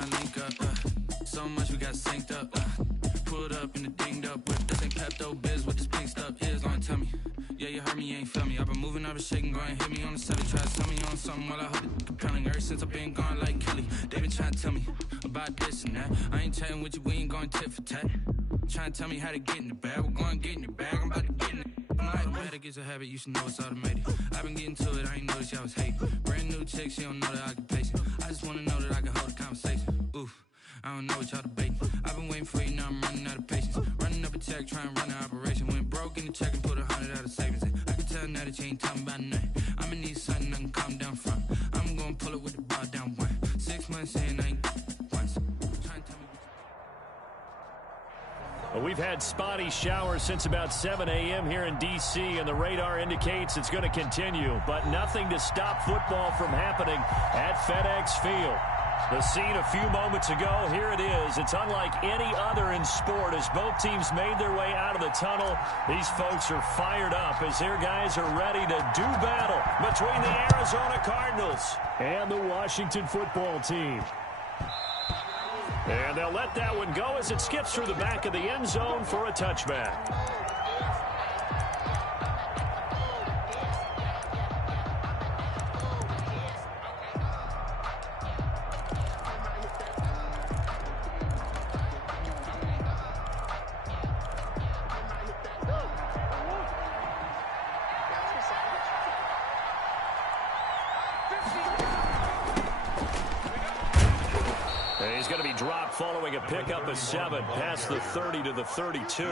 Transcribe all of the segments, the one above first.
trying to link up. So much we got synced up. Pulled up in the dinged up whip. This ain't Pepto Biz with this pink stuff is on tummy. Yeah, you heard me, you ain't felt me. I've been moving, I've been shaking, go and hit me on the celly. Try to sell me on something while I hope it compelling. Ever since I've been gone like Kelly, they been trying to tell me about this and that. I ain't chatting with you, we ain't going tit for tat. Trying to tell me how to get in the bag. We're going to get in your bag, I'm about to get in it. I'm like, automatic is a habit, you should know it's automated. I've been getting to it, I ain't noticed y'all was hating. Brand new chick, she don't know that I can pace it. I just wanna know that I can hold a conversation. Oof, I don't know what y'all debating. I've been waiting for you, now I'm running out of patience. Running up a check, trying to run an operation. Went broke in the check and put 100 out of savings in. I can tell now that you ain't talking about nothing. I'ma need something I can calm down from. I'm gonna pull it with the ball down one. 6 months in, I ain't once. Trying to tell me Well, we've had spotty showers since about 7 a.m. here in D.C., and the radar indicates it's going to continue, but nothing to stop football from happening at FedEx Field. The scene a few moments ago, here it is. It's unlike any other in sport as both teams made their way out of the tunnel. These folks are fired up as their guys are ready to do battle between the Arizona Cardinals and the Washington football team. And they'll let that one go as it skips through the back of the end zone for a touchback. He's going to be dropped following a pickup of 7 past the 30 to the 32.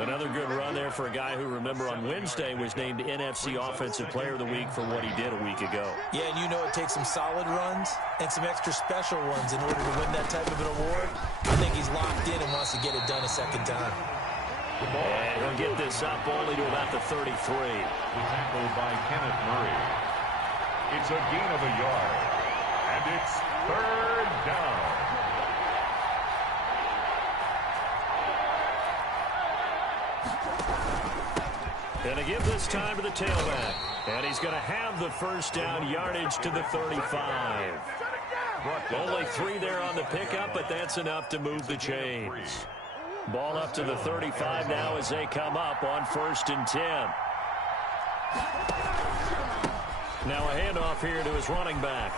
Another good run there for a guy who, remember, on Wednesday was named NFC Offensive Player of the Week for what he did a week ago. Yeah, and you know it takes some solid runs and some extra special ones in order to win that type of an award. I think he's locked in and wants to get it done a second time. And he'll get this up only to about the 33. Tackled by Kenneth Murray. It's a gain of a yard. And it's 3rd down. And to give this time to the tailback. And he's going to have the first down yardage to the 35. Only 3 there on the pickup, but that's enough to move the chains. Ball up to the 35 now as they come up on 1st and 10. Now a handoff here to his running back.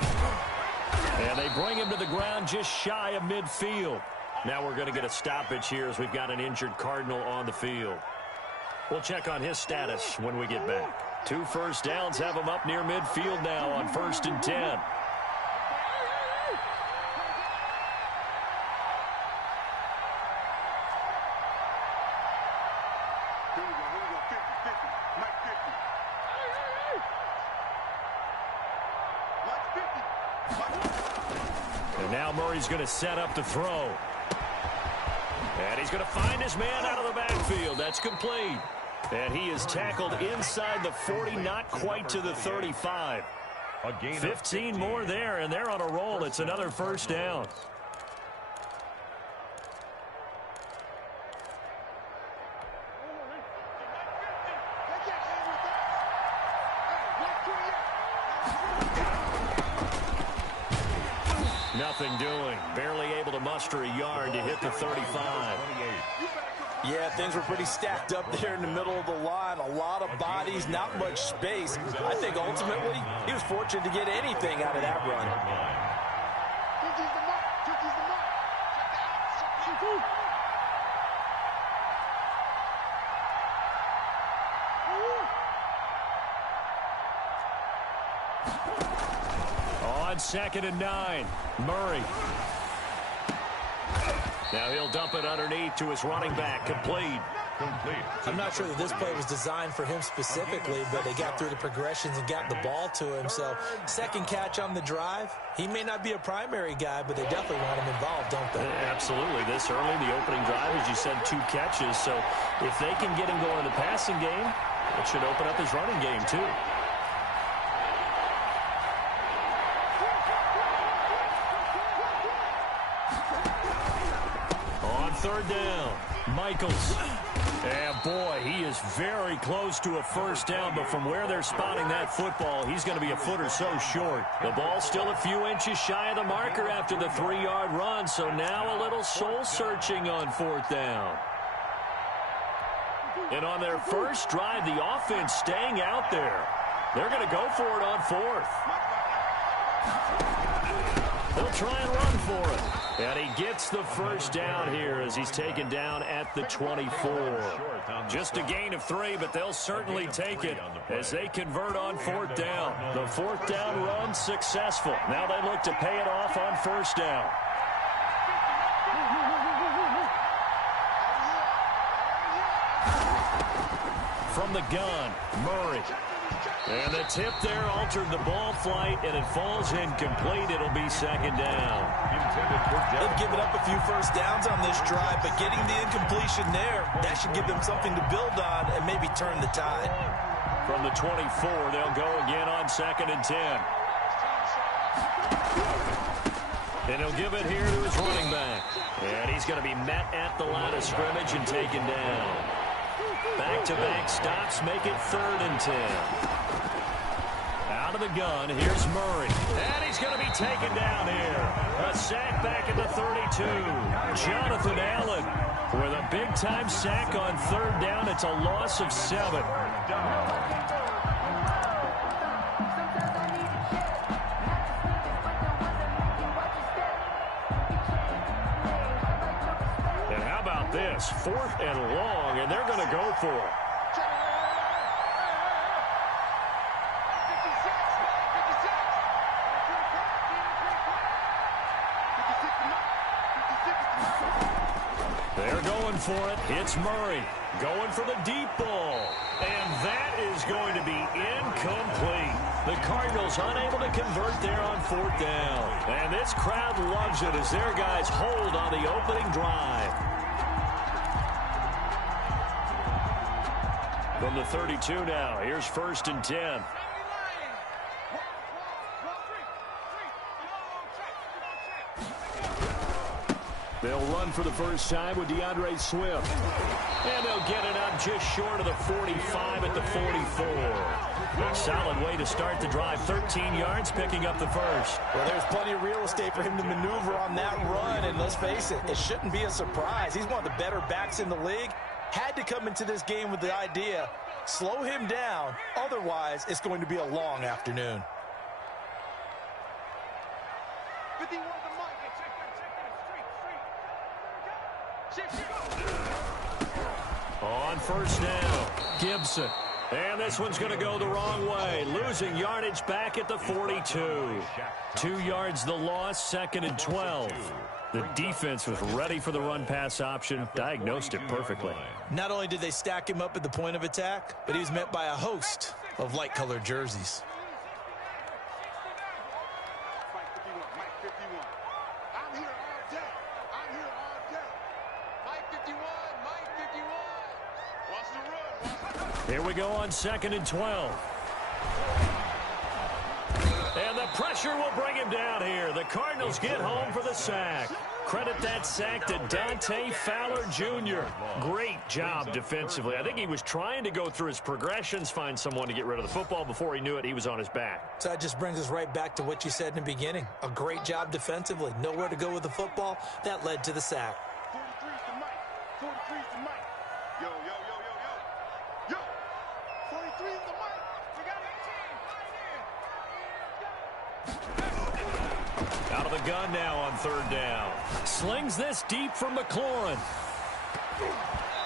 And they bring him to the ground just shy of midfield. Now we're going to get a stoppage here as we've got an injured Cardinal on the field. We'll check on his status when we get back. 2 first downs have him up near midfield now on 1st and 10. And now Murray's going to set up the throw. And he's going to find his man out of the backfield. That's complete. And he is tackled inside the 40, not quite to the 35. 15 more there, and they're on a roll. It's another first down. Nothing doing. Barely able to muster a yard to hit the 35. Yeah, things were pretty stacked up there in the middle of the line. A lot of bodies, not much space. I think ultimately he was fortunate to get anything out of that run. On 2nd and 9, Murray. Now he'll dump it underneath to his running back. Complete. I'm not sure that this play was designed for him specifically, but they got through the progressions and got the ball to him. So, second catch on the drive. He may not be a primary guy, but they definitely want him involved, don't they? Absolutely. This early, the opening drive, as you said, 2 catches. So, if they can get him going in the passing game, it should open up his running game, too. On 3rd down, Michaels. And boy, he is very close to a first down, but from where they're spotting that football, he's going to be a foot or so short. The ball's still a few inches shy of the marker after the 3-yard run, so now a little soul-searching on 4th down. And on their first drive, the offense staying out there. They're going to go for it on 4th. They'll try and run for it. And he gets the first down here as he's taken down at the 24. Just a gain of 3, but they'll certainly take it as they convert on 4th down. The 4th down run successful. Now they look to pay it off on 1st down. From the gun, Murray. And the tip there altered the ball flight, and it falls incomplete. It'll be 2nd down. They've given up a few first downs on this drive, but getting the incompletion there, that should give them something to build on and maybe turn the tide. From the 24, they'll go again on 2nd and 10. And he'll give it here to his running back. And he's going to be met at the line of scrimmage and taken down. Back-to-back stops make it 3rd and 10. Out of the gun, here's Murray. And he's going to be taken down here. A sack back at the 32. Jonathan Allen with a big-time sack on 3rd down. It's a loss of 7. And how about this? 4th and long, and they're going to go for it. They're going for it. It's Murray going for the deep ball. And that is going to be incomplete. The Cardinals unable to convert there on 4th down. And this crowd loves it as their guys hold on the opening drive. From the 32 now, here's 1st and 10. They'll run for the first time with DeAndre Swift. And they'll get it up just short of the 45 at the 44. A solid way to start the drive. 13 yards, picking up the first. Well, there's plenty of real estate for him to maneuver on that run. And let's face it, it shouldn't be a surprise. He's one of the better backs in the league. Had to come into this game with the idea, slow him down. Otherwise, it's going to be a long afternoon. On 1st down, Gibson. And this one's going to go the wrong way. Losing yardage back at the 42. 2 yards the loss, 2nd and 12. The defense was ready for the run-pass option, diagnosed it perfectly. Not only did they stack him up at the point of attack, but he was met by a host of light-colored jerseys. Here we go on 2nd and 12. And the pressure will bring him down here. The Cardinals get home for the sack. Credit that sack to Dante Fowler Jr. Great job defensively. I think he was trying to go through his progressions, find someone to get rid of the football. Before he knew it, he was on his back. So that just brings us right back to what you said in the beginning. A great job defensively. Nowhere to go with the football. That led to the sack. 43's the mic. 43's the mic. Yo, yo, yo, yo, yo. Yo. 43's the mic. We got 18. Out of the gun now on 3rd down. Slings this deep from McLaurin.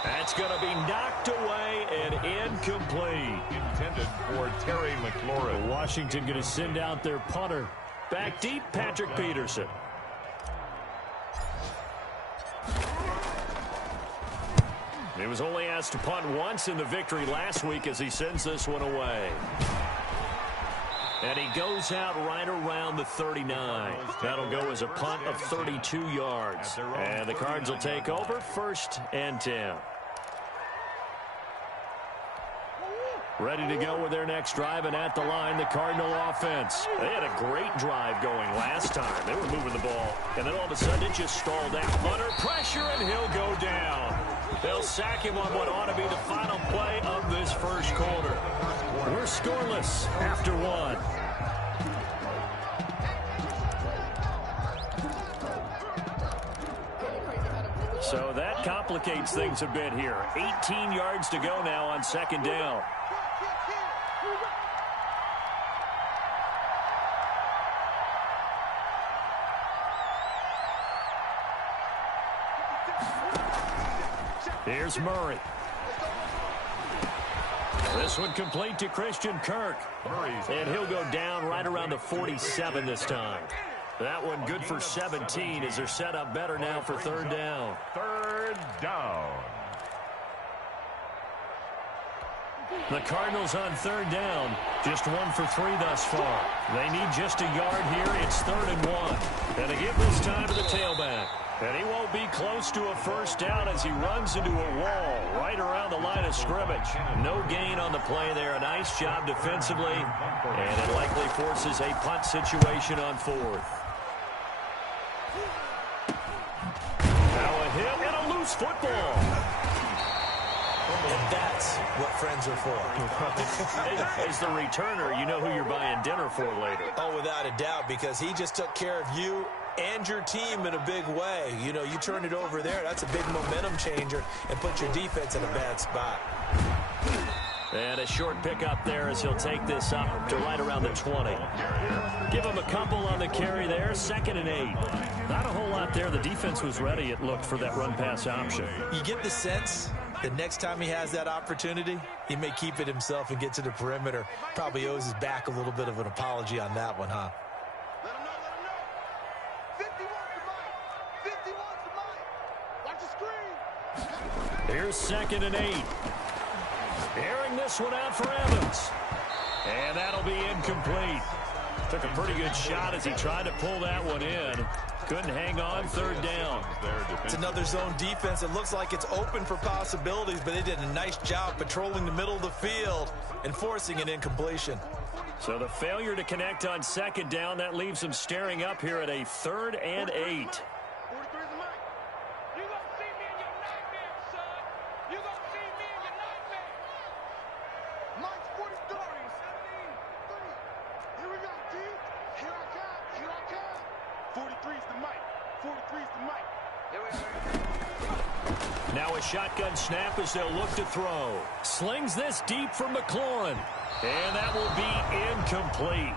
That's going to be knocked away and incomplete. Intended for Terry McLaurin. Washington going to send out their punter. Back deep, Patrick Peterson. He was only asked to punt once in the victory last week as he sends this one away. And he goes out right around the 39. That'll go as a punt of 32 yards. And the Cards will take over 1st and 10. Ready to go with their next drive, and at the line, the Cardinal offense. They had a great drive going last time. They were moving the ball, and then all of a sudden it just stalled out. Under pressure, and he'll go down. They'll sack him on what ought to be the final play of this first quarter. We're scoreless after one. So that complicates things a bit here. 18 yards to go now on second down. Here's Murray. This one complete to Christian Kirk. And he'll go down right around the 47 this time. That one good for 17 as they're set up better now for third down. Third down. The Cardinals on third down, just 1 for 3 thus far. They need just a yard here. It's 3rd and 1. And they give this time to the tailback. And he won't be close to a first down as he runs into a wall right around the line of scrimmage. No gain on the play there. A nice job defensively. And it likely forces a punt situation on 4th. Now a hit and a loose football. And that's what friends are for. As the returner, you know who you're buying dinner for later. Oh, without a doubt, because he just took care of you and your team in a big way. You know, you turn it over there, that's a big momentum changer and put your defense in a bad spot. And a short pickup there as he'll take this up to right around the 20. Give him a couple on the carry there. 2nd and 8. Not a whole lot there. The defense was ready, it looked, for that run-pass option. You get the sense the next time he has that opportunity, he may keep it himself and get to the perimeter. Probably owes his back a little bit of an apology on that one, huh? Let him know. 50 wants the mic. 50 wants the mic. Watch the screen. Here's 2nd and 8. Airing this one out for Evans. And that'll be incomplete. Took a pretty good shot as he tried to pull that one in. Couldn't hang on. 3rd down. It's another zone defense. It looks like it's open for possibilities, but they did a nice job patrolling the middle of the field and forcing an incompletion. So the failure to connect on 2nd down, that leaves them staring up here at a 3rd and 8. 43 is the mic. You gonna see me in your nightmare, son. You gonna see me in your nightmare. Mike's 43. 17. Here we go, D. Here I come. Here I come. 43 is the mic. 43 is the mic. Here we go. Now a shotgun snap as they'll look to throw. Slings this deep for McLaurin. And that will be incomplete.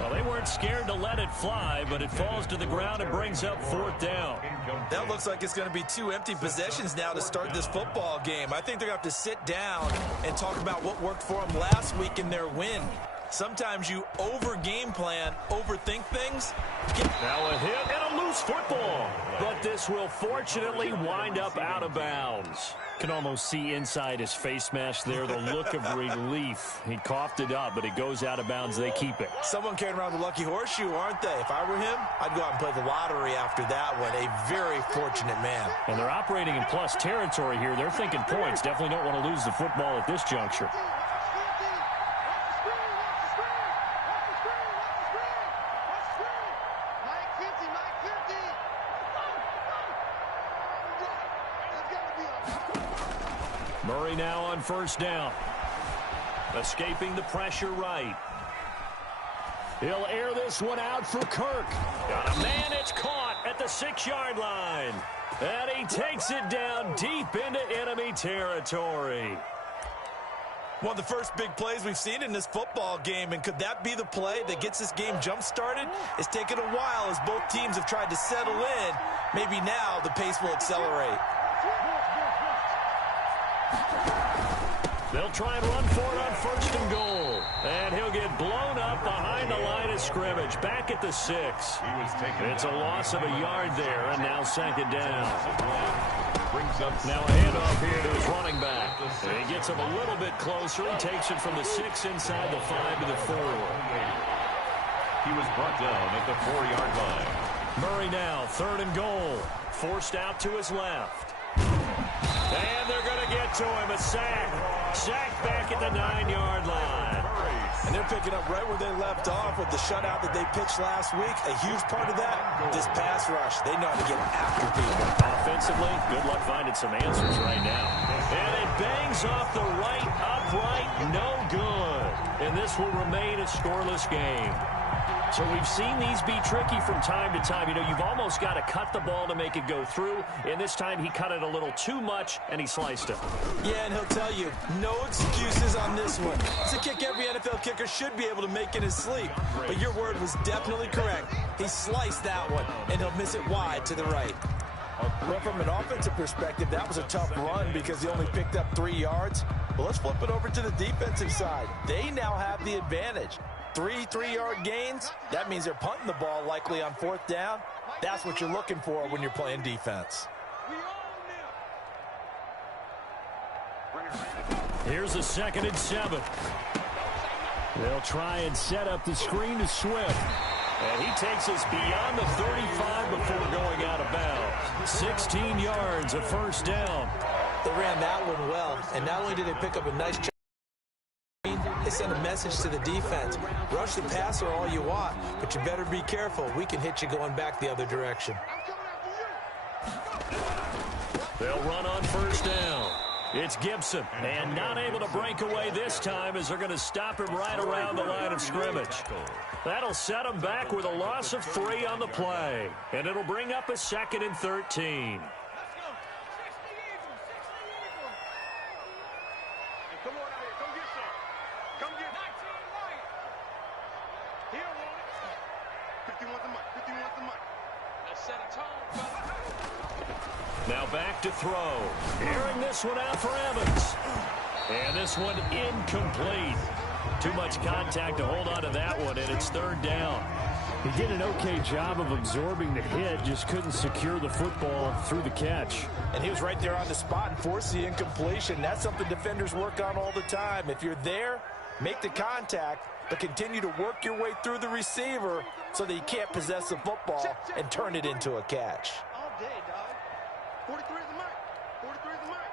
Well, they weren't scared to let it fly, but it falls to the ground and brings up 4th down. That looks like it's going to be 2 empty possessions now to start this football game. I think they're going to have to sit down and talk about what worked for them last week in their win. Sometimes you over-game plan, overthink things. Now a hit and a loose football. But this will fortunately wind up out of bounds. Can almost see inside his face mask there, the look of relief. He coughed it up, but it goes out of bounds. They keep it. Someone carrying around the lucky horseshoe, aren't they? If I were him, I'd go out and play the lottery after that one. A very fortunate man. And they're operating in plus territory here. They're thinking points. Definitely don't want to lose the football at this juncture. Murray now on 1st down. Escaping the pressure right. He'll air this one out for Kirk. Got a man, it's caught at the 6-yard line. And he takes it down deep into enemy territory. One of the first big plays we've seen in this football game, and could that be the play that gets this game jump-started? It's taken a while as both teams have tried to settle in. Maybe now the pace will accelerate. They'll try and run for it on 1st and goal. And he'll get blown up behind the line of scrimmage. Back at the 6. It's a loss of a yard there, and now 2nd down. Now a handoff here to his running back. And he gets him a little bit closer. He takes it from the 6 inside the 5 to the 4. He was brought down at the 4-yard line. Murray now, 3rd and goal. Forced out to his left. And they're going to get to him. A sack. Sacked back at the 9-yard line. And they're picking up right where they left off with the shutout that they pitched last week. A huge part of that, this pass rush. They know how to get after people. Offensively, good luck finding some answers right now. And it bangs off the right upright, no good. And this will remain a scoreless game. So we've seen these be tricky from time to time. You know, you've almost got to cut the ball to make it go through. And this time he cut it a little too much, and he sliced it. Yeah, and he'll tell you, no excuses on this one. It's a kick every NFL kicker should be able to make in his sleep. But your word was definitely correct. He sliced that one, and he'll miss it wide to the right. Well, from an offensive perspective, that was a tough run because he only picked up 3 yards. Well, let's flip it over to the defensive side. They now have the advantage. 3 3-yard gains, that means they're punting the ball likely on 4th down. That's what you're looking for when you're playing defense. Here's a 2nd and 7. They'll try and set up the screen to Swift. And he takes us beyond the 35 before going out of bounds. 16 yards, a 1st down. They ran that one well, and not only did they pick up a nice chunk, they send a message to the defense. Rush the passer all you want, but you better be careful. We can hit you going back the other direction. They'll run on 1st down. It's Gibson, and not able to break away this time as they're going to stop him right around the line of scrimmage. That'll set him back with a loss of 3 on the play, and it'll bring up a 2nd and 13. Now back to throw. Airing this one out for Evans. And this one incomplete. Too much contact to hold on to that one, and it's 3rd down. He did an okay job of absorbing the hit, just couldn't secure the football through the catch. And he was right there on the spot and forced the incompletion. That's something defenders work on all the time. If you're there, make the contact, but continue to work your way through the receiver so that you can't possess the football and turn it into a catch. All day, dog. 43 is the mark. 43 is the mark.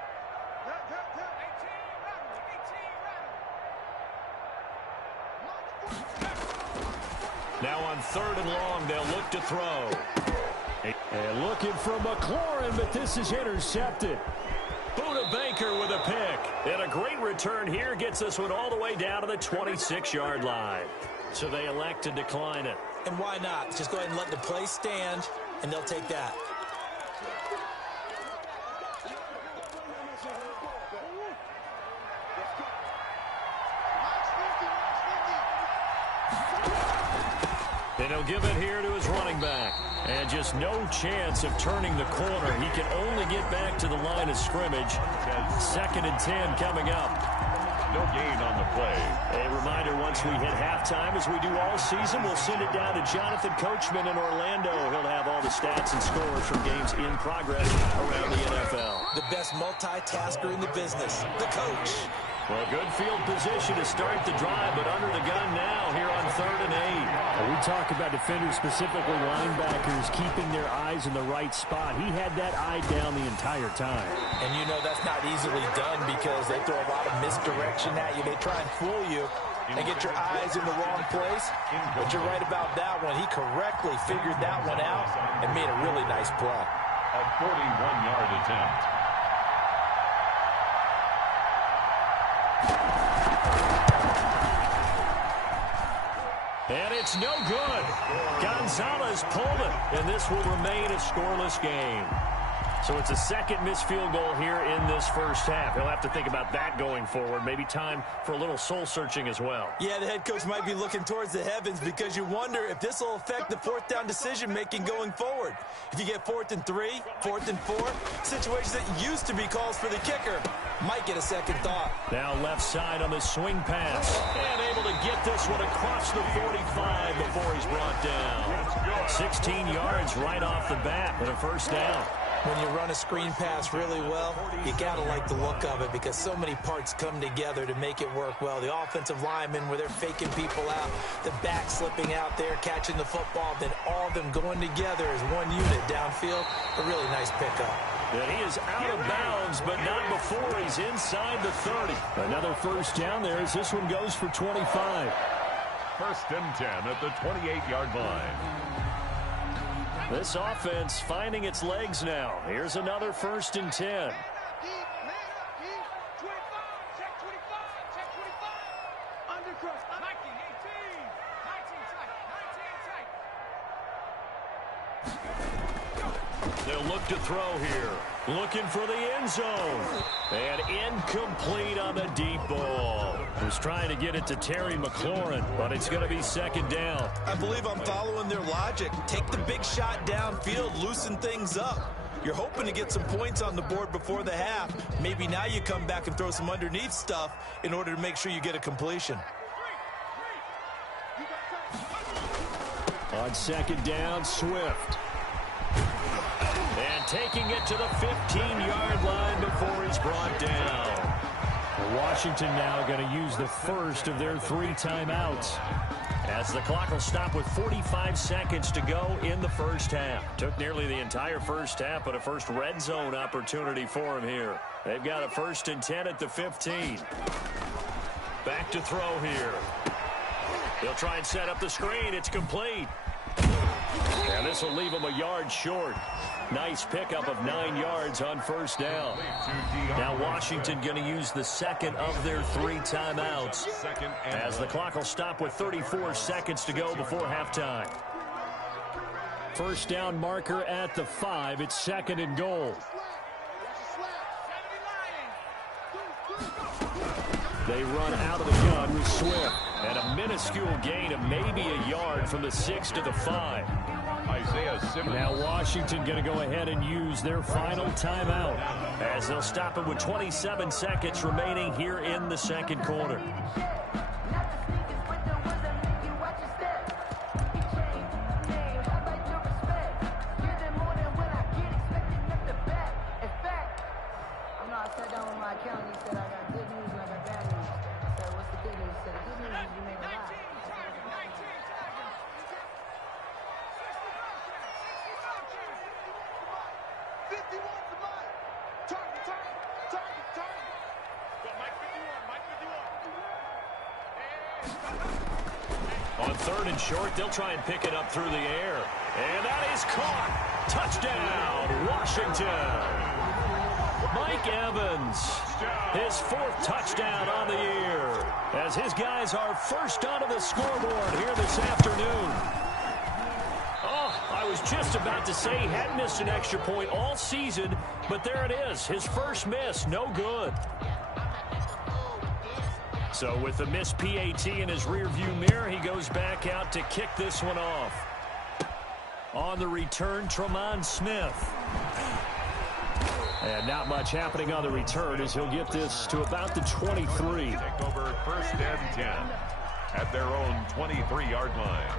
18 Now on 3rd and long, they'll look to throw. And looking for McLaurin, but this is intercepted. Buda Baker with a pick. And a great return here gets this one all the way down to the 26-yard line. So they elect to decline it. And why not? Just go ahead and let the play stand, and they'll take that. And he'll give it here to his running back. And just no chance of turning the corner. He can only get back to the line of scrimmage. 2nd and 10 coming up. No gain on the play. A reminder, once we hit halftime, as we do all season, we'll send it down to Jonathan Coachman in Orlando. He'll have all the stats and scores from games in progress around the NFL. The best multitasker in the business, the coach. Well, good field position to start the drive, but under the gun now here on 3rd and 8. We talk about defenders, specifically linebackers, keeping their eyes in the right spot. He had that eye down the entire time. And you know that's not easily done because they throw a lot of misdirection at you. They try and fool you and get your eyes in the wrong place. But you're right about that one. He correctly figured that one out and made a really nice play. A 41-yard attempt. And it's no good. Gonzalez pulled it, and this will remain a scoreless game. So it's a 2nd missed field goal here in this first half. He'll have to think about that going forward. Maybe time for a little soul-searching as well. Yeah, the head coach might be looking towards the heavens because you wonder if this will affect the 4th down decision-making going forward. If you get 4th and 3, 4th and 4, situations that used to be calls for the kicker might get a second thought. Now left side on the swing pass. And able to get this one across the 45 before he's brought down. 16 yards right off the bat and a 1st down. When you run a screen pass really well, you got to like the look of it because so many parts come together to make it work well. The offensive linemen, where they're faking people out, the back slipping out there, catching the football, then all of them going together as one unit downfield. A really nice pickup. And he is out of bounds, but not before he's inside the 30. Another first down there as this one goes for 25. First and 10 at the 28-yard line. This offense finding its legs now. Here's another first and 10. They'll look to throw here. Looking for the end zone. And incomplete on the deep ball. Was trying to get it to Terry McLaurin, but it's going to be second down. I believe I'm following their logic. Take the big shot downfield, loosen things up. You're hoping to get some points on the board before the half. Maybe now you come back and throw some underneath stuff in order to make sure you get a completion. On second down, Swift. And taking it to the 15-yard line before he's brought down. Washington now going to use the first of their 3 timeouts, as the clock will stop with 45 seconds to go in the first half. Took nearly the entire first half, but a first red zone opportunity for him here. They've got a first and 10 at the 15. Back to throw here. He'll try and set up the screen. It's complete. And this will leave him a yard short. Nice pickup of 9 yards on first down. Now Washington going to use the second of their 3 timeouts, as the clock will stop with 34 seconds to go before halftime. First down marker at the 5. It's second and goal. They run out of the gun with Swift. And a minuscule gain of maybe a yard from the 6 to the 5. Now Washington going to go ahead and use their final timeout, as they'll stop it with 27 seconds remaining here in the second quarter. On third and short, they'll try and pick it up through the air. And that is caught. Touchdown, Washington. Mike Evans, his 4th touchdown on the year, as his guys are first onto the scoreboard here this afternoon. Oh, I was just about to say he hadn't missed an extra point all season, but there it is, his first miss, no good. So with the missed PAT in his rearview mirror, he goes back out to kick this one off. On the return, Tremont Smith. And not much happening on the return, as he'll get this to about the 23. Take over first and 10 at their own 23-yard line.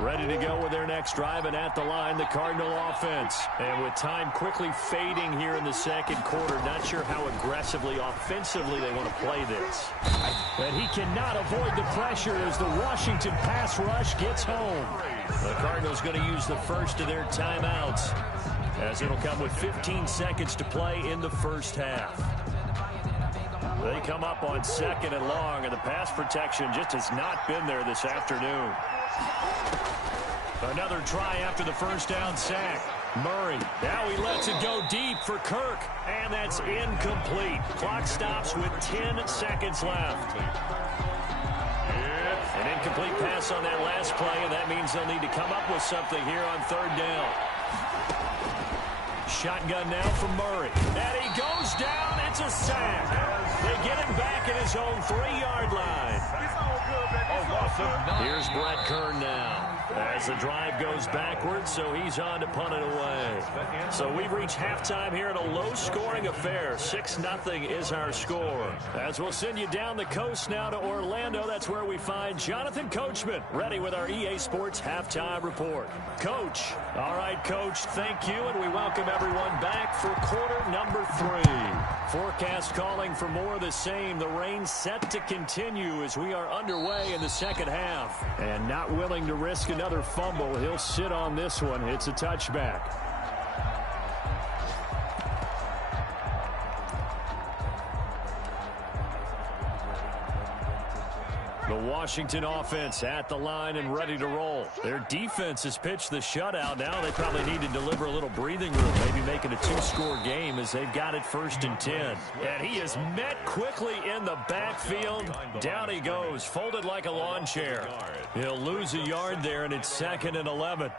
Ready to go with their next drive, and at the line, the Cardinal offense. And with time quickly fading here in the second quarter, not sure how aggressively, offensively they want to play this. But he cannot avoid the pressure as the Washington pass rush gets home. The Cardinals going to use the first of their timeouts, as it'll come with 15 seconds to play in the first half. They come up on second and long, and the pass protection just has not been there this afternoon. Another try after the first down sack. Murray, now he lets it go deep for Kirk, and that's incomplete. Clock stops with 10 seconds left. An incomplete pass on that last play, and that means they'll need to come up with something here on third down. Shotgun now from Murray, and he goes down. It's a sack. They get him back at his own 3-yard line. Here's Brett Kern now, as the drive goes backwards, so he's on to punt it away. So we've reached halftime here in a low-scoring affair. 6-0 is our score. As we'll send you down the coast now to Orlando. That's where we find Jonathan Coachman, ready with our EA Sports Halftime Report. Coach. All right, Coach, thank you, and we welcome everyone back for quarter number 3. Forecast calling for more of the same. The rain set to continue as we are underway in the second half. And not willing to risk another fumble, he'll sit on this one. It's a touchback. The Washington offense at the line and ready to roll. Their defense has pitched the shutout. Now they probably need to deliver a little breathing room, maybe make it a 2-score game as they've got it 1st and 10. And he is met quickly in the backfield. Down he goes, folded like a lawn chair. He'll lose a yard there, and it's 2nd and 11.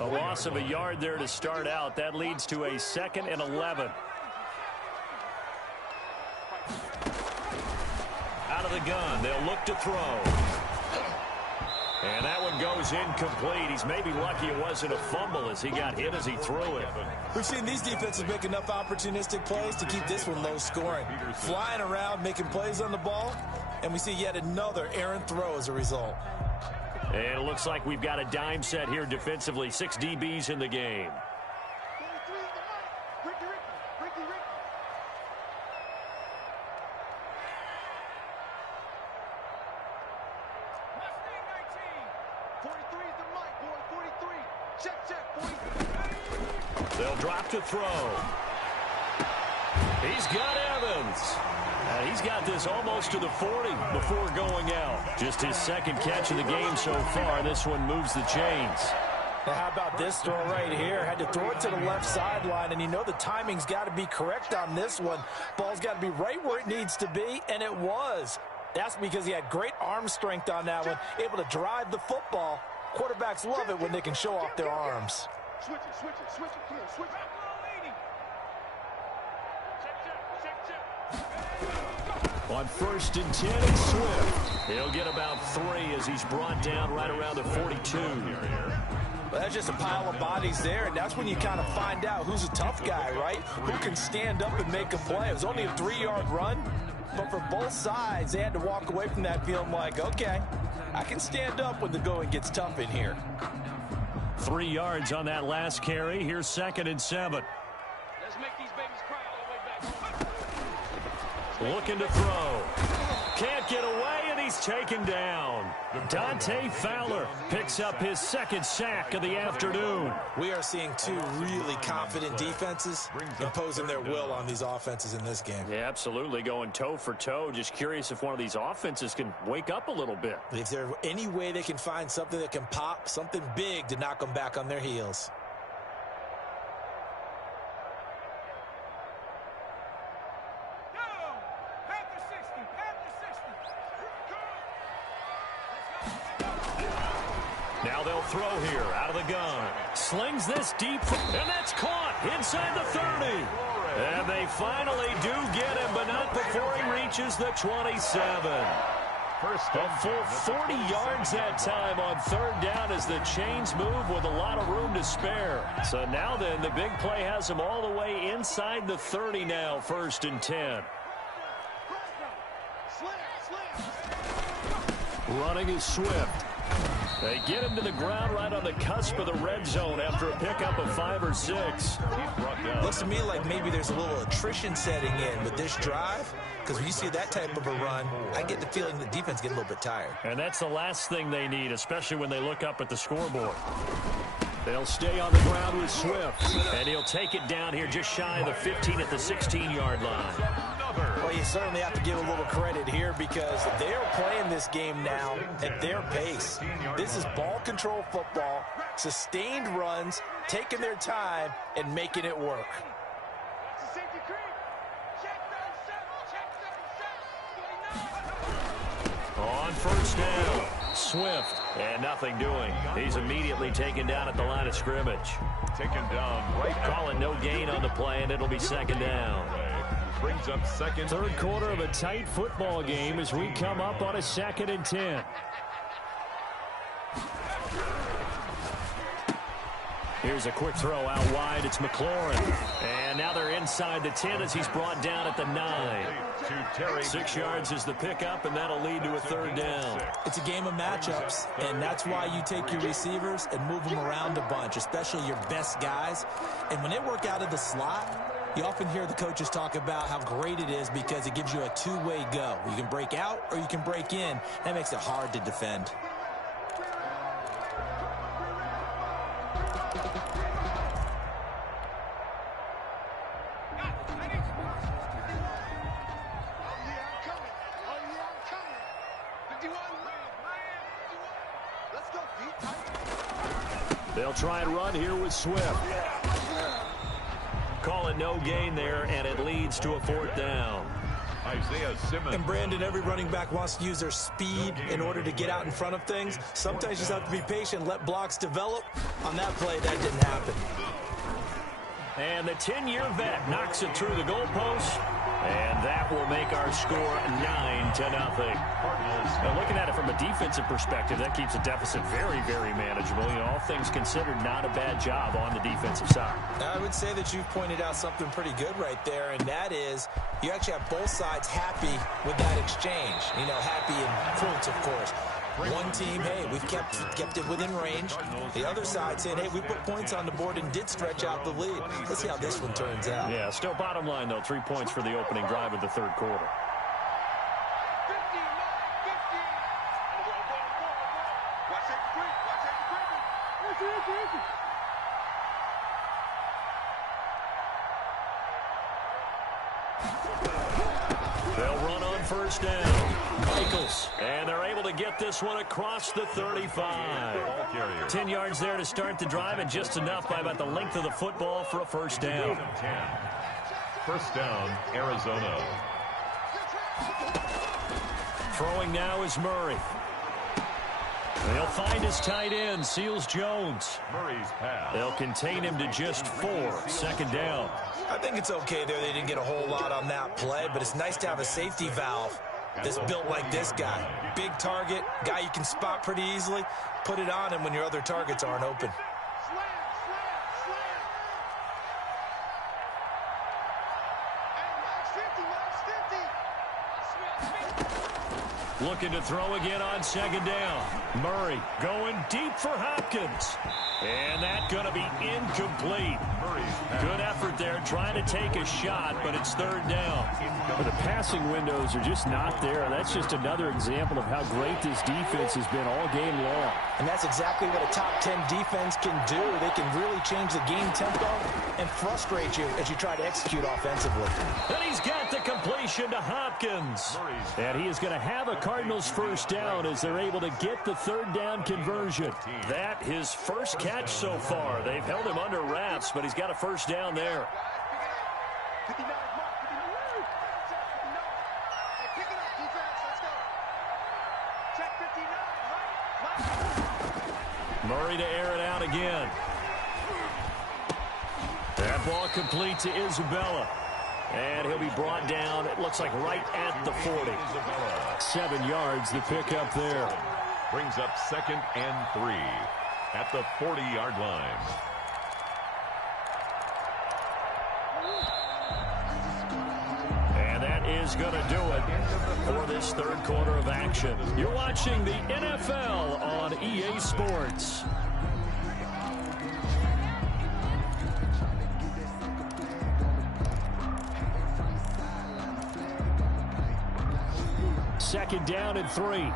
A loss of a yard there to start out. That leads to a 2nd and 11. Out of the gun, they'll look to throw. And that one goes incomplete. He's maybe lucky it wasn't a fumble as he got hit as he threw it. We've seen these defenses make enough opportunistic plays to keep this one low scoring. Flying around, making plays on the ball, and we see yet another errant throw as a result. And it looks like we've got a dime set here defensively. 6 DBs in the game. They'll drop to throw. He's got Evans. He's got this almost to the 40 before going out. Just his 2nd catch of the game so far. This one moves the chains. Now how about this throw right here? Had to throw it to the left sideline, and you know the timing's got to be correct on this one. Ball's got to be right where it needs to be, and it was. That's because he had great arm strength on that one, able to drive the football. Quarterbacks love it when they can show off their arms. Switch it, come on, switch it. On 1st and 10, it's Swift. He'll get about 3 as he's brought down right around the 42. Well, that's just a pile of bodies there, and that's when you kind of find out who's a tough guy, right? Who can stand up and make a play. It was only a 3-yard run, but for both sides, they had to walk away from that feeling like, okay, I can stand up when the going gets tough in here. 3 yards on that last carry. Here's 2nd and 7. Let's make these babies cry all the way back. Looking to throw. Can't get away, and he's taken down. Dante Fowler picks up his 2nd sack of the afternoon. We are seeing 2 really confident defenses imposing their will on these offenses in this game. Yeah, absolutely, going toe for toe. Just curious if one of these offenses can wake up a little bit. If there's any way they can find something that can pop, something big to knock them back on their heels. Now they'll throw here out of the gun. Slings this deep, and that's caught inside the 30. And they finally do get him, but not before he reaches the 27. A full 40 yards that time on 3rd down as the chains move with a lot of room to spare. So now then, the big play has him all the way inside the 30 now, 1st and 10. Running is Swift. They get him to the ground right on the cusp of the red zone after a pickup of 5 or 6. Looks to me like maybe there's a little attrition setting in with this drive, because when you see that type of a run, I get the feeling the defense get a little bit tired. And that's the last thing they need, especially when they look up at the scoreboard. They'll stay on the ground with Swift, and he'll take it down here just shy of the 15 at the 16-yard line. Well, you certainly have to give a little credit here because they're playing this game now at their pace. This is ball control football, sustained runs, taking their time, and making it work. On 1st down, Swift, and nothing doing. He's immediately taken down at the line of scrimmage. Taken down right. Calling no gain on the play, and it'll be 2nd down. Brings up 2nd. 3rd quarter of a tight football game as we come up on a 2nd and 10. Here's a quick throw out wide. It's McLaurin. And now they're inside the 10 as he's brought down at the 9. 6 yards is the pickup, and that'll lead to a third down. It's a game of matchups, and that's why you take your receivers and move them around a bunch, especially your best guys. And when they work out of the slot, you often hear the coaches talk about how great it is because it gives you a two-way go. You can break out or you can break in. That makes it hard to defend. They'll try and run here with Swift. Call it no gain there, and it leads to a fourth down. Isaiah Simmons. And Brandon, every running back wants to use their speed in order to get out in front of things. Sometimes you just have to be patient, let blocks develop. On that play, that didn't happen. And the 10-year vet knocks it through the goalpost, and that will make our score 9-0. Now, looking at it from a defensive perspective, that keeps the deficit very, very manageable. You know, all things considered, not a bad job on the defensive side. I would say that you've pointed out something pretty good right there, and that is you actually have both sides happy with that exchange. You know, happy in quotes, of course. One team, hey, we've kept it within range. The other side saying, hey, we put points on the board and did stretch out the lead. Let's see how this one turns out. Yeah, still bottom line, though, 3 points for the opening drive of the third quarter. They'll run on first down. Michaels, and they're able to get this one across the 35. 10 yards there to start the drive, and just enough by about the length of the football for a first down. First down, Arizona. Throwing now is Murray. They'll find his tight end, Seals Jones. Murray's pass. They'll contain him to just 4. Second down. I think it's okay there. They didn't get a whole lot on that play, but it's nice to have a safety valve that's built like this guy. Big target, guy you can spot pretty easily. Put it on him when your other targets aren't open. Looking to throw again on second down. Murray going deep for Hopkins. And that's going to be incomplete. Good effort there trying to take a shot, but it's third down. But the passing windows are just not there. That's just another example of how great this defense has been all game long. And that's exactly what a top 10 defense can do. They can really change the game tempo and frustrate you as you try to execute offensively. And he's got the completion to Hopkins. And he is going to have a Cardinals first down as they're able to get the third down conversion. That his first catch so far. They've held him under wraps, but he's got a first down there. Murray to air it out again. That ball complete to Isabella. And he'll be brought down, it looks like right at the 40. 7 yards, the pickup there. Brings up 2nd and 3 at the 40-yard line. And that is going to do it for this third quarter of action. You're watching the NFL on EA Sports. Second down and 3.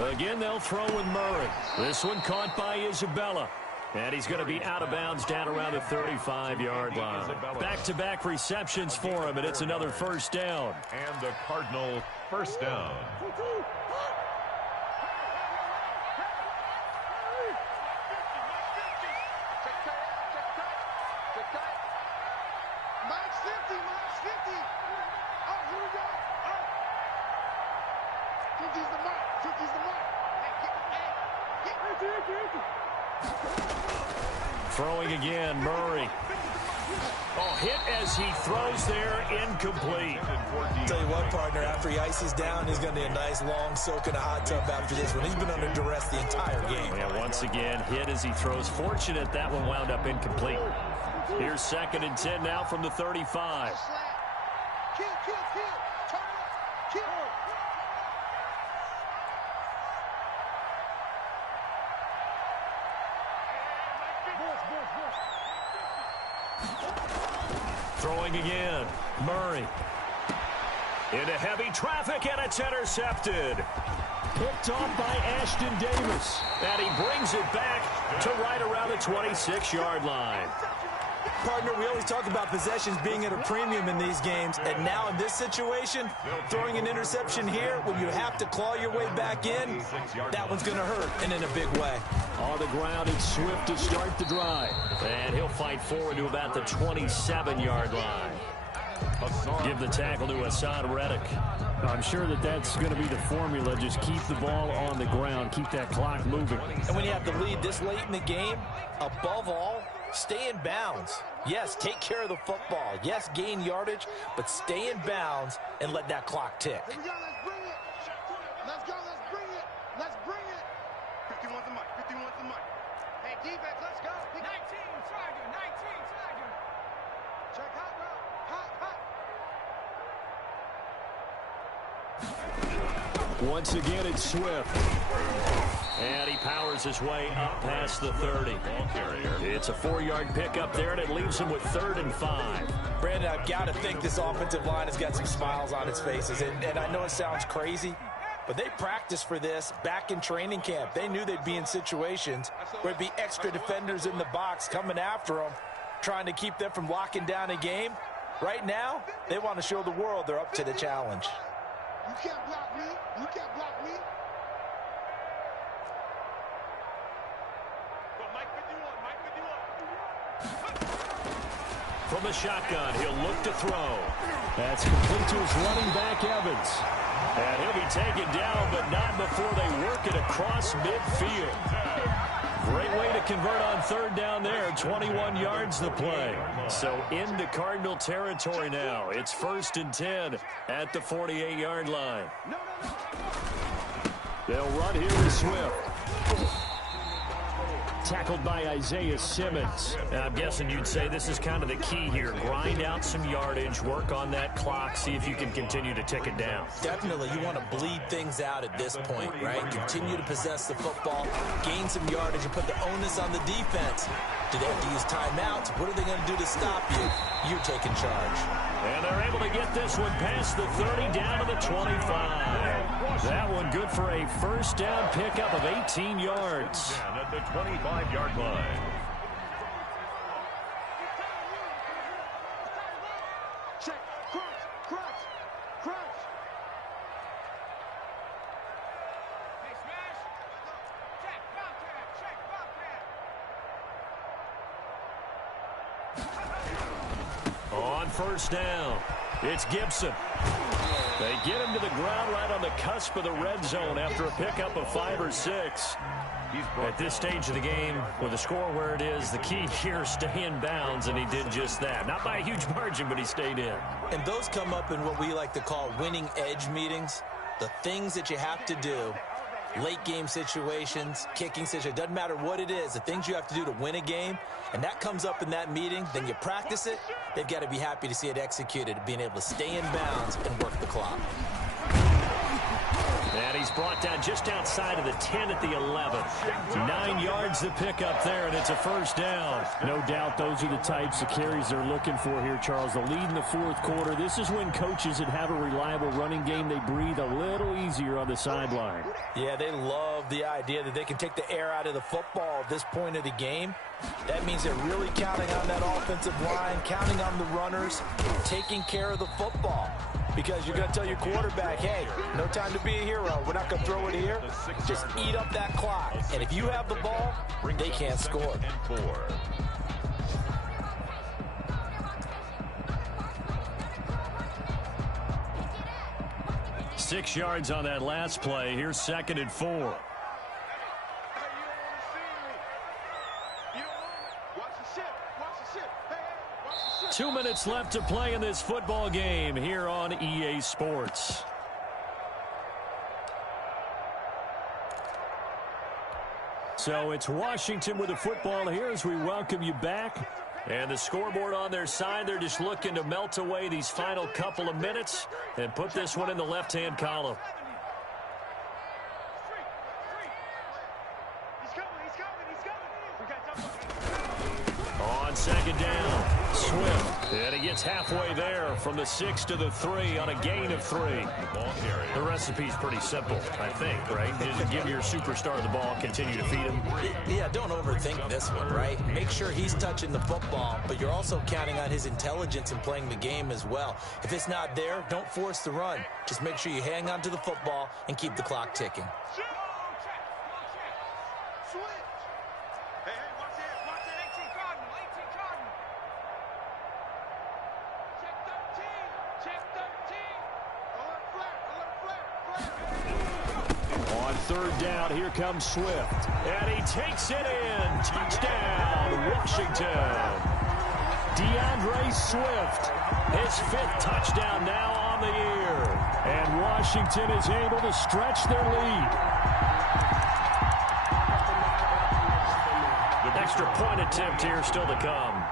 Again, they'll throw with Murray. This one caught by Isabella. And he's going to be out of bounds down around the 35-yard line. Back-to-back receptions for him, and it's another first down. And the Cardinal first down. Throwing again, Murray. Oh, hit as he throws there, incomplete. Tell you what, partner, after he ices down, he's going to need a nice long soak in a hot tub after this one. He's been under duress the entire game. Yeah, once again, hit as he throws. Fortunate that one wound up incomplete. Here's 2nd and 10 now from the 35. Throwing again, Murray. Into heavy traffic, and it's intercepted. Picked off by Ashton Davis. And he brings it back to right around the 26-yard line. Partner, we always talk about possessions being at a premium in these games, and now in this situation, throwing an interception here when you have to claw your way back in, that one's going to hurt, and in a big way. On the ground, it's Swift to start the drive. And he'll fight forward to about the 27-yard line. Give the tackle to Hassan Reddick. I'm sure that's going to be the formula. Just keep the ball on the ground. Keep that clock moving. And when you have the lead this late in the game, above all, stay in bounds. Yes, take care of the football. Yes, gain yardage, but stay in bounds and let that clock tick. Here we go, let's bring it. Let's go, let's bring it. Let's bring it. 51's the mic, 51's the mic. Hey, defense, let's go. 19, Tiger, 19, Tiger. Check hot route, hot, hot. Once again, it's Swift. And he powers his way up past the 30. It's a 4-yard pickup there, and it leaves him with 3rd and 5. Brandon, I've got to think this offensive line has got some smiles on its faces. And I know it sounds crazy, but they practiced for this back in training camp. They knew they'd be in situations where there'd be extra defenders in the box coming after them, trying to keep them from locking down a game. Right now, they want to show the world they're up to the challenge. You can't block me. You can't block me. From the shotgun, he'll look to throw. That's complete to his running back, Evans. And he'll be taken down, but not before they work it across midfield. Great way to convert on 3rd down there. 21 yards the play. So into Cardinal territory now. It's 1st and 10 at the 48-yard line. They'll run here with Swift. Tackled by Isaiah Simmons. Now, I'm guessing you'd say this is kind of the key here. Grind out some yardage, work on that clock, see if you can continue to tick it down. Definitely, you want to bleed things out at this point, right? Continue to possess the football, gain some yardage, and put the onus on the defense. Do they have to use timeouts? What are they going to do to stop you? You're taking charge. And they're able to get this one past the 30 down to the 25. That one good for a 1st down pickup of 18 yards. At the 25-yard line. Check, crunch, crunch, crunch. Hey, smash. Check, bobcat, check, bobcat. On 1st down, it's Gibson. They get him to the ground right on the cusp of the red zone after a pickup of 5 or 6. At this stage of the game, with the score where it is, the key here, stay in bounds, and he did just that. Not by a huge margin, but he stayed in. And those come up in what we like to call winning edge meetings. The things that you have to do, late game situations, kicking situations, doesn't matter what it is, the things you have to do to win a game, and that comes up in that meeting, then you practice it, they've got to be happy to see it executed, being able to stay in bounds and work the clock. And he's brought down just outside of the 10 at the 11. 9 yards to pick up there, and it's a 1st down. No doubt those are the types of carries they're looking for here, Charles. The lead in the 4th quarter. This is when coaches that have a reliable running game, they breathe a little easier on the sideline. Yeah, they love the idea that they can take the air out of the football at this point of the game. That means they're really counting on that offensive line, counting on the runners, taking care of the football. Because you're going to tell your quarterback, hey, no time to be a hero. We're not going to throw it here. Just eat up that clock. And if you have the ball, they can't score. 6 yards on that last play. Here's 2nd and 4. 2 minutes left to play in this football game here on EA Sports. So it's Washington with the football here as we welcome you back. And the scoreboard on their side, they're just looking to melt away these final couple of minutes and put this one in the left-hand column. On 2nd down, Swift. And he gets halfway there from the 6 to the 3 on a gain of 3. The recipe's pretty simple, I think, right? Just give your superstar the ball, continue to feed him. Yeah, don't overthink this one, right? Make sure he's touching the football, but you're also counting on his intelligence in playing the game as well. If it's not there, don't force the run. Just make sure you hang on to the football and keep the clock ticking. Down, here comes Swift. And he takes it in. Touchdown, Washington. DeAndre Swift, his 5th touchdown now on the year. And Washington is able to stretch their lead. The extra point attempt here still to come.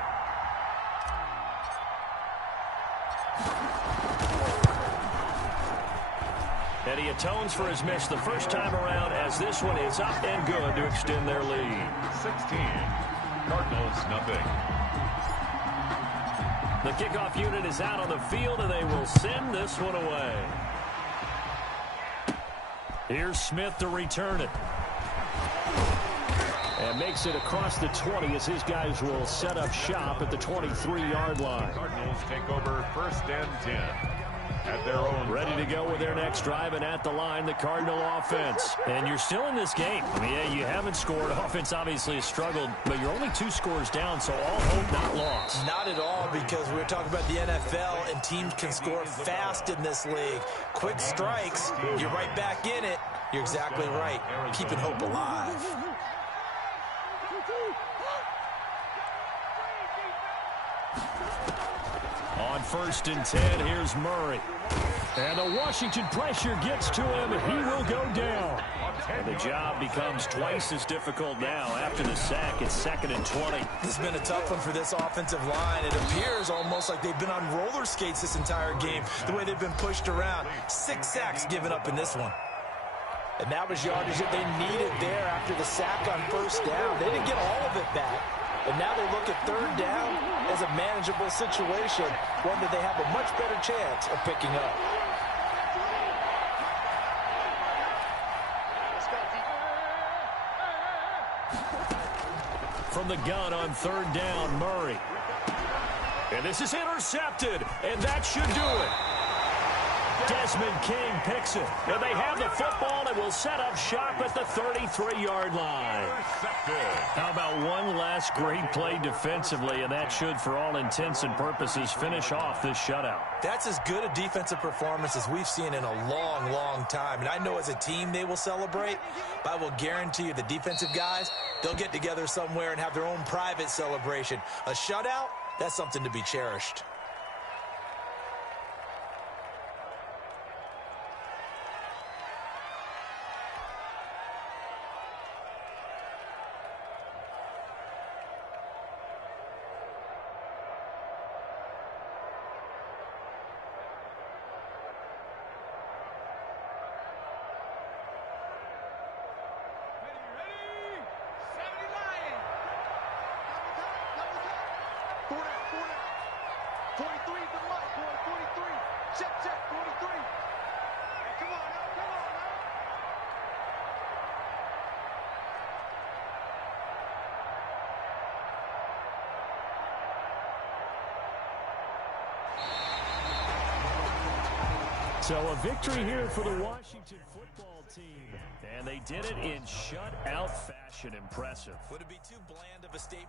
And he atones for his miss the first time around as this one is up and good to extend their lead. 16. Cardinals, nothing. The kickoff unit is out on the field, and they will send this one away. Here's Smith to return it. And makes it across the 20 as his guys will set up shop at the 23-yard line. Cardinals take over 1st and 10. At their own. Ready to go with their next drive, and at the line, the Cardinal offense. And you're still in this game. I mean, yeah, you haven't scored. Offense obviously has struggled, but you're only 2 scores down, so all hope not lost. Not at all, because we're talking about the NFL, and teams can score fast in this league. Quick strikes, you're right back in it. You're exactly right. Keeping hope alive. On 1st and 10, here's Murray. And the Washington pressure gets to him. He will go down. And the job becomes twice as difficult now. After the sack, it's 2nd and 20. This has been a tough one for this offensive line. It appears almost like they've been on roller skates this entire game, the way they've been pushed around. 6 sacks given up in this one. And that was yardage that they needed there after the sack on 1st down. They didn't get all of it back. And now they look at 3rd down as a manageable situation, one that they have a much better chance of picking up. From the gun on 3rd down, Murray. And this is intercepted, and that should do it. Desmond King picks it. And they have the football and will set up shop at the 33-yard line. How about one last great play defensively, and that should, for all intents and purposes, finish off this shutout. That's as good a defensive performance as we've seen in a long, long time. And I know as a team they will celebrate, but I will guarantee you the defensive guys, they'll get together somewhere and have their own private celebration. A shutout, that's something to be cherished. So a victory here for the Washington football team. And they did it in shutout fashion. Impressive. Would it be too bland of a statement?